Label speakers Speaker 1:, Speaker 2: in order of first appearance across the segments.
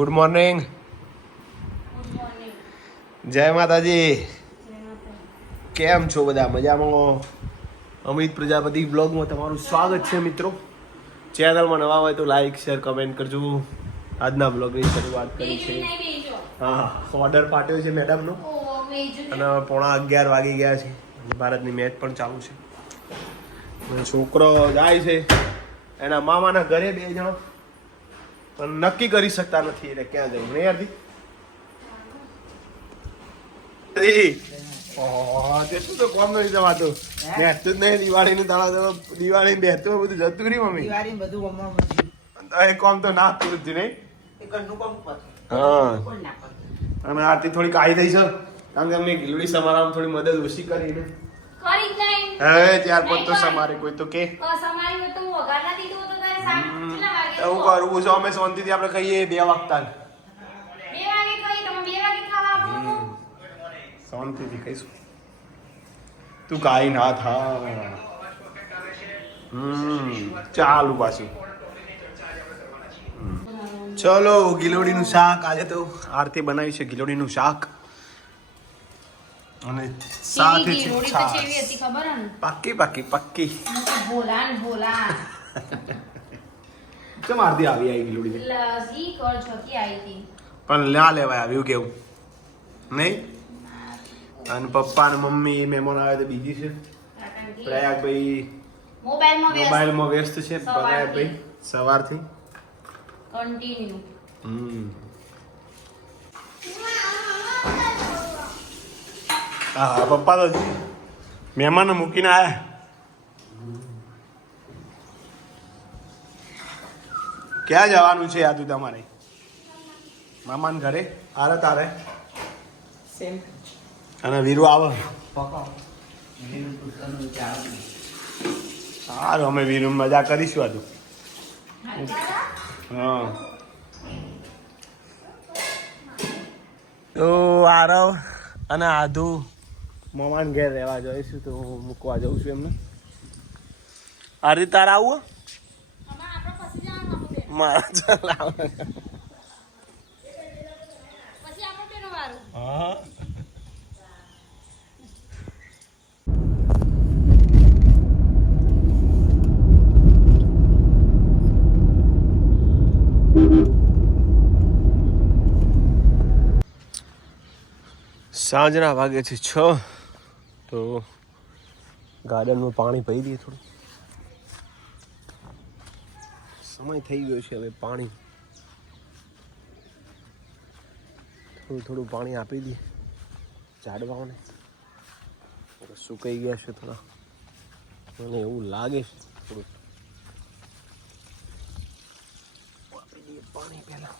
Speaker 1: Good morning જય માતાજી. કેમ છો બધા? મજામાં અમિત પ્રજાપતિ બ્લોગમાં તમારું સ્વાગત છે મિત્રો. ચેનલમાં નવા હોય તો લાઈક શેર કમેન્ટ કરજો. આજના બ્લોગની શરૂઆત કરી છે. હા ઓર્ડર પાટ્યો છે મેડમનો અને પોણા અગિયાર વાગી ગયા છે. ભારતની મેચ પણ ચાલુ છે. છોકરો જાય છે. એના મામાના ઘરે બે જણ. પણ નક્કી કરી શકતા નથી એટલે ક્યાં જવું નહીં ઓહો, તે શું તો કોમ નથી જવાતું બેસતું જ નહીં દિવાળીનું દાડા દાડા દિવાળી બેસતું બધું જતું નહીં મમ્મી?
Speaker 2: બધું
Speaker 1: કોમ તો ના પૂરું જ નહીં. હા.
Speaker 2: ના.
Speaker 1: અને આરતી થોડી કાઢી થઈ છે. કારણ કે અમે ગીલડી સમારામાં થોડી મદદ ઓછી કરીને
Speaker 3: કરી ને
Speaker 1: હવે ત્યાર પછી તો સમારે કોઈ તો કે.
Speaker 3: સમારી હોય તો હું વઘાર ના દીધું તો તારે શાક કેટલા વાગે
Speaker 1: એવું? કરવું છે અમે શાંતિથી આપણે કહીએ બે વાગતા? શાંતિથી ખાઈશું. તું કાઈ ના થા હમ. ચાલુ પાછું. ચલો ગિલોડીનું શાક આજે તો આરતી બનાવી છે ગિલોડીનું શાક. અને સાથે? પાકી પાકી પાકી
Speaker 3: ને ભોલા.
Speaker 1: કેમ આરતી આવી આવી ગિલોડી
Speaker 3: એટલે હજી કળ છોકી આવી હતી.
Speaker 1: પણ લ્યા લેવાય આવ્યું કેવું? નહીં? અને પપ્પા અને મમ્મી મહેમાન આવે તો બીજી છે.
Speaker 3: પ્રયાગ
Speaker 1: પ્રયાગભાઈ
Speaker 3: મોબાઈલમાં વ્યસ્ત.
Speaker 1: વ્યસ્ત છે
Speaker 3: સવારથી.
Speaker 1: પ્રયાગભાઈ સવારથી.
Speaker 3: કન્ટિન્યુ
Speaker 1: હમ. હા પપ્પા તો મહેમાનો મૂકીને આયા. ક્યાં જવાનું છે યાદુ તમારે? મામાન ઘરે? આરે તારે? અને વીરુ આવે. સારું અમે વીરુ મજા કરીશું આજુ. હા. તો આરવ અને આધુ મમાન ઘેર રહેવા જઈશું તો હું મૂકવા જઉં છું એમને. આરતી તારા આવું? મારા ચાલ આવે
Speaker 3: પછી આપણે બેનો વારું.
Speaker 1: હા. સાંજના વાગે છે છ તો ગાર્ડનમાં પાણી પડી દઈએ થોડું. સમય થઈ ગયો છે હવે પાણી. થોડું થોડું પાણી આપી દઈએ. ઝાડવાઓને સુકાઈ ગયા છે થોડા. મને એવું લાગે છે થોડું આપી દઈએ પાણી પહેલા.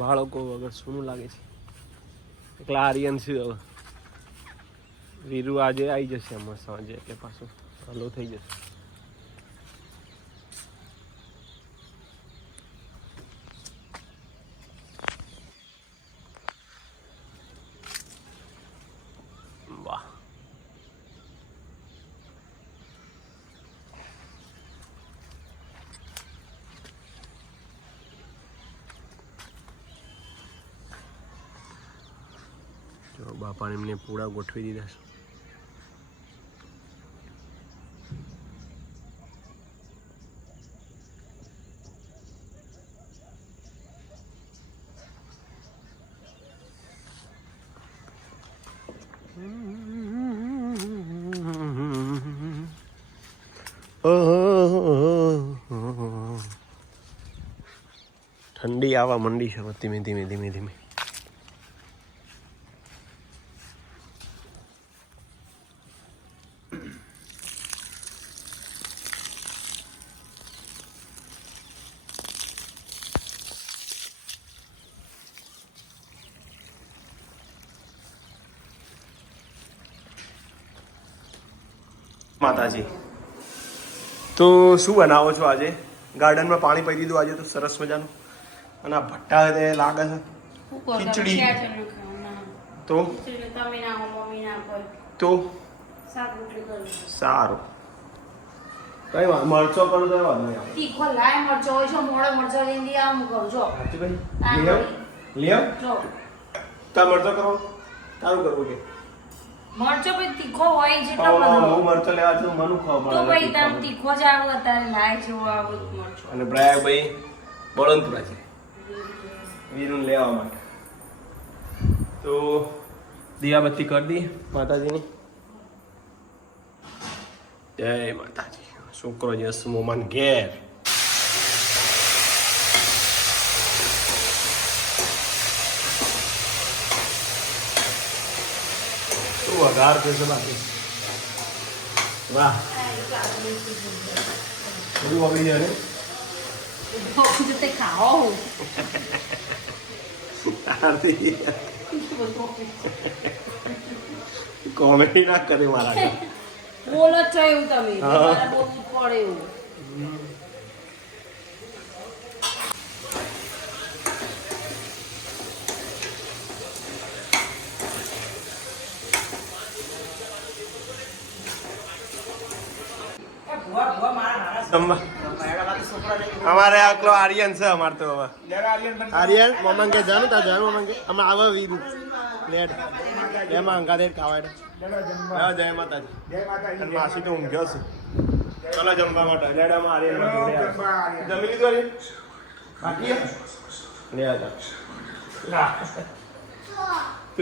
Speaker 1: બાળકો વગર સૂનું લાગે છે. એકલા આર્યન છે હવે. વીરુ આજે આવી જશે એમાં સાંજે એટલે પાછું હલો થઈ જશે વાહ જો બાપાને એમને પૂરા ગોઠવી દીધા છે. ઠંડી આવવા મંડી છે ધીમે ધીમે ધીમે ધીમે. માતાજી. તો શું બનાવો છો આજે? ગાર્ડનમાં પાણી પડી દીધું આજે તો સરસ મજાનું. અને આ ભટ્ટા તે લાગે છે? ખીચડી. તો. તો. સારું. કઈ મરચો પણ તો વાંધો નહીં
Speaker 3: તીખો લાય મરચો હોય છે મોડો મરચો લઈને આમ કરજો
Speaker 1: સાચું ભાઈ. લ્યો.
Speaker 3: લ્યો.
Speaker 1: તા મરચો કરો. તારું કરવું કે?
Speaker 3: મરચો પછી તીખો હોય જેટલો
Speaker 1: હું મરચો લેવા છું મનુ ખાવા
Speaker 3: તો ભાઈ તમ તીખો જ આવો અત્યારે લાય જેવો આવો મરચો.
Speaker 1: અને પ્રયાગભાઈ બળવંતપુરા છે વીરુન લેવા માટે. તો દિયાબત્તી કરી દી માતાજીની. જય માતાજી. છોકરો જસ મોમાન ઘેર. વઘાર છે બાકી? વાહ. બધું વગડી જાય કોમેડી ના કરે મારા.
Speaker 3: બોલો છો એવું તમે. પડે એવું
Speaker 2: ભુવા ભુવા મારા મારા
Speaker 1: જમવા.
Speaker 2: મારા તો છોકરા નહીં
Speaker 1: અમારે આટલો આર્યન છે અમાર તો હવે આર્યન મમન કે જાનું તા જાનું મમન કે? અમે આવે વીર લેટ. એમાં અંગા દે જય માતાજી. જય માતાજી. અને માસી તો ઊંઘ્યો છે. ચલો જમવા માટે. લેડામાં આર્યનમાં જોડે જમી લીધું આર્યન? બાકી લે આ તું.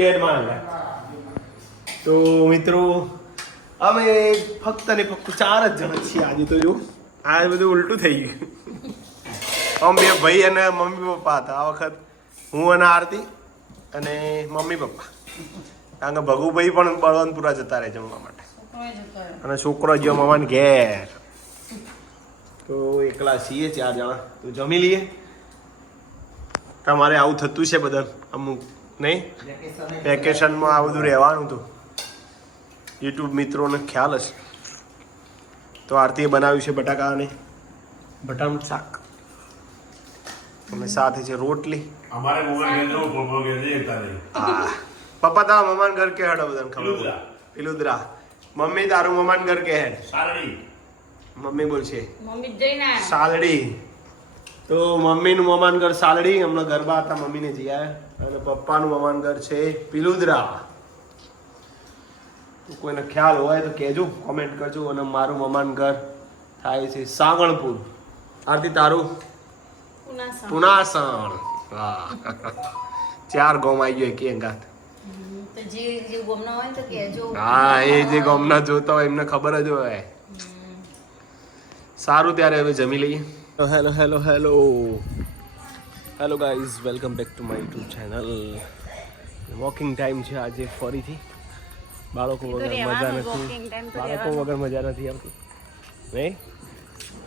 Speaker 1: હેડમાં લે તો મિત્રો અમે ફક્ત ને ફક્ત ચાર જ જણા છીએ આજે તો જો. આ બધું ઉલટું થઈ ગયું. આમ બે ભાઈ અને મમ્મી પપ્પા હતા. આ વખત હું અને આરતી અને મમ્મી પપ્પા. કારણ કે ભગુભાઈ પણ બળવંતપુરા જતા રહે જમવા માટે. અને છોકરો ગયો મમાન ઘેર. તો એકલા છીએ ચાર જણા. તો જમી લઈએ. તમારે આવું થતું છે બધા અમુક નહીં? વેકેશનમાં આ બધું રહેવાનું હતું યુટ્યુબ મિત્રોને ખ્યાલ હશે. તો આરતીએ બનાવ્યું છે બટાકાને. બટાનું શાક. અમે સાથે છે રોટલી. અમારે પપ્પા તારા મમાન ઘર કે હેડ બધાને ખબર
Speaker 4: પિલુદરા.
Speaker 1: મમ્મી તારું મમાન ઘર કે હેડ? મમ્મી
Speaker 3: બોલ બોલશે
Speaker 1: સાલડી. તો મમ્મીનું મમાન ઘર સાલડી. હમણાં ગરબા હતા મમ્મીને જઈ આવ્યા. અને પપ્પાનું મમાન ઘર છે પિલુદરા. કોઈને ખ્યાલ હોય તો કહેજો કોમેન્ટ કરજો અને મારું મમાન ઘર થાય છે સાગણપુર આરતી તારું?
Speaker 3: પુનાસા.
Speaker 1: પુનાસણ. ચાર ગોમ આવી ગયો કે અંગાત
Speaker 3: હમ, તો જે જે ગમના હોય ને તો કહેજો.
Speaker 1: હા એ જે ગોમના જોતા હોય એમને ખબર જ હોય. સારું ત્યારે હવે જમી લઈએ. Hello hello hello. Hello guys welcome back to my YouTube channel. Walking time છે આજે ફરીથી. બાળકો વગર મજા નથી. બાળકો વગર મજા નથી આવતી. નહીં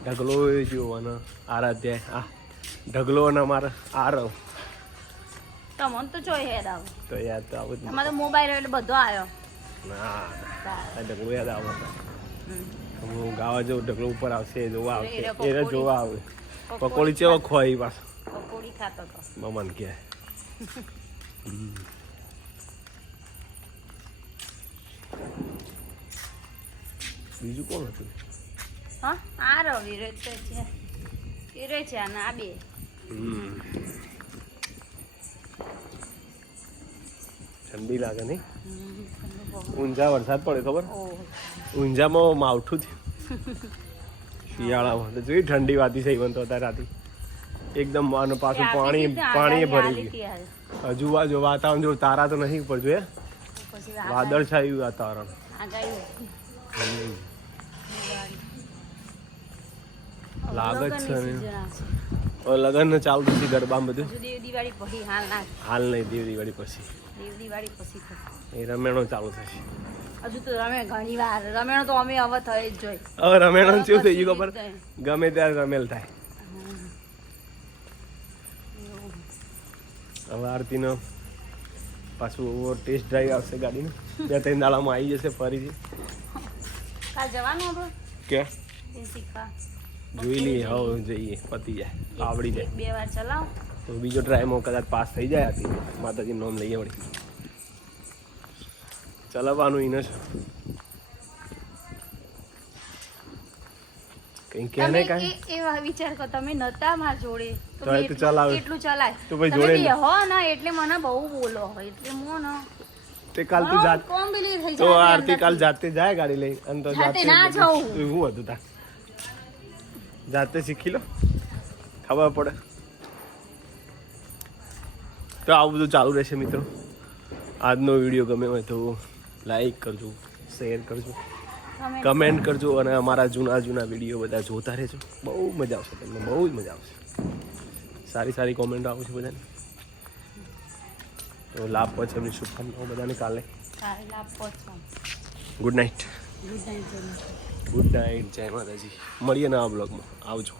Speaker 1: ઢગલો જોવાનો આરાધ્ય. આ ઢગલો અને અમારે આરવ.
Speaker 3: તમને તો જોઈ આવો.
Speaker 1: તો યાદ તો આવું
Speaker 3: તમારો મોબાઈલ એટલે બધો આવ્યો
Speaker 1: ના આ ઢગલો યાદ આવે હું ગાવા જવું ઢગલો ઉપર આવશે જોવા આવશે. એને જોવા આવે પકોડી ચેવો ખોઈ પાછો.
Speaker 3: પકોડી ખાતો તો.
Speaker 1: મમન કે બીજું કોણ હતું?
Speaker 3: હા આ રવિ રે છે. છે એ છે અને આ બે.
Speaker 1: ઠંડી લાગે નહીં? ઊંઝા વરસાદ પડે ખબર? ઊંઝામાં માવઠું થયું. શિયાળામાં. તો જોઈ ઠંડી વાતી છે ઇવન તો અત્યારે રાતી. એકદમ અને પાછું પાણી પાણી ભરી ગયું. હજુ જો વાતાવરણ જો તારા તો નહીં ઉપર જોઈએ વાદળ છાયું વાતાવરણ.
Speaker 3: આગાહી હતી.
Speaker 1: હમ. લાગે છે ને.
Speaker 3: આવશે.
Speaker 1: હવે ચાલુ થશે ગરબા બધું?
Speaker 3: દિવાળી પછી હાલ ના.
Speaker 1: હાલ નહીં દેવ દિવાળી પછી.
Speaker 3: દેવ દિવાળી પછી
Speaker 1: એ રમેણો ચાલુ થશે.
Speaker 3: હજુ તો રમે ઘણી વાર. રમેણો તો અમે હવે થઈ જ જોઈ.
Speaker 1: હવે રમેણો શું થઈ ગયું ખબર. ગમે ત્યારે રમેલ થાય. હવે આરતીનો પાછું ટેસ્ટ ડ્રાઈવ આવશે ગાડીનો. બે ત્રણ દાડામાં આવી જશે ફરીથી.
Speaker 3: કાલ જવાનું આપણે
Speaker 1: કે?
Speaker 3: શીખવા.
Speaker 1: જોઈ લઈએ હવે જઈએ પતી જાય આવડી જાય.
Speaker 3: બે વાર ચલાવ.
Speaker 1: તો બીજો ટ્રાયમાં કદાચ પાસ થઈ જાય હતી માતાજી નામ લઈએ વળી. ચલાવવાનું એને છે. કંઈ કે ને કઈ?
Speaker 3: એવા વિચાર કરો તમે નતા માર જોડે.
Speaker 1: તો
Speaker 3: એટલું-
Speaker 1: ચલાવે.
Speaker 3: એટલું ચલાય.
Speaker 1: તો ભાઈ જોડે
Speaker 3: હો ના એટલે મને બહુ બોલો એટલે મો ન
Speaker 1: તે કાલ તું જાત
Speaker 3: થઈ
Speaker 1: તો આરતી કાલ જાતે જાય ગાડી લઈ અને તો
Speaker 3: જાતે ના જાઉં.
Speaker 1: તો હતું તા? જાતે શીખી લો. ખબર પડે. તો આવું બધું ચાલુ રહેશે મિત્રો. આજનો વીડિયો ગમે હોય તો લાઈક કરજો શેર કરજો કમેન્ટ કરજો અને અમારા જૂના જૂના વીડિયો બધા જોતા રહેજો. બહુ મજા આવશે તમને બહુ જ મજા આવશે. સારી સારી કોમેન્ટ આવશે બધાને. તો લાભ પછી એમની શુભકામનાઓ બધાને કાલે. Good night
Speaker 3: good night
Speaker 1: good night જય માતાજી. મળીએ નવા બ્લોગમાં આવજો.